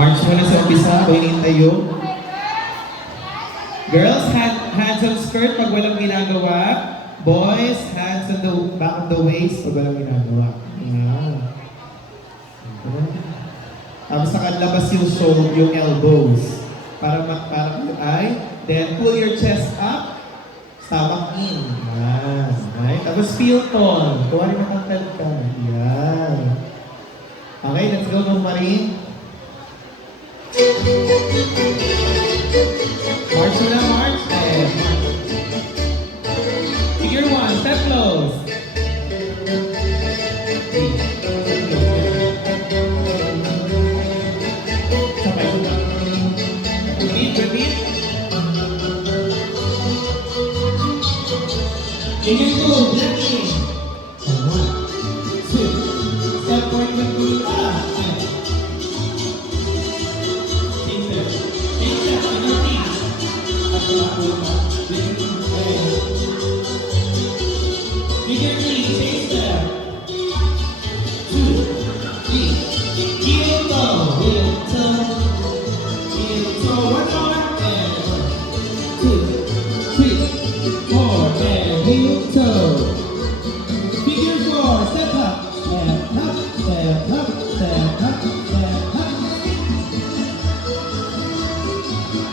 March muna sa umpisa, ako hinihintay yun. Girls, hands on skirt pag walang ginagawa. Boys, hands on the back of the waist pag walang ginagawa. Wow. Tapos nakalabas yung shoulder, yung elbows. Para yung eye. Then pull your chest up. Stomach in. Yan. Right? Tapos feel tall. Kuwari nakapel ka. Yan. Okay, let's go, Marie. March muna, march. March. Figure one, step close. Sabay. Repeat, repeat. Figure two, blocking. One, two. Step forward with the up. Figure three, change step. 2, 3. Heel toe, heel toe. Heel toe, one more. And 1, 2, 3, 4. And heel toe. Figure 4, step up. Step up, step up, step up, step up.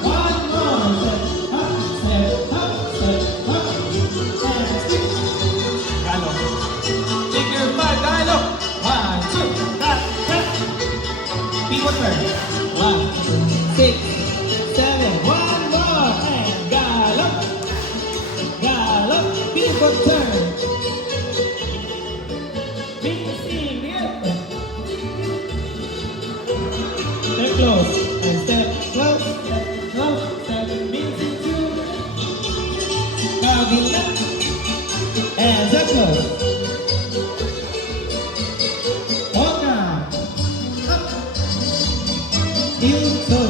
One more, step up, step up, step up. And 6. Figure 5, dialogue. 1, 2, tap, tap. Pivot turn. 1, 6, 7. One more. And gallop. Gallop. Pivot turn. Big steam. Step close. And step close. Step close. Step into. Kabila. And step close. Up. Heel toe.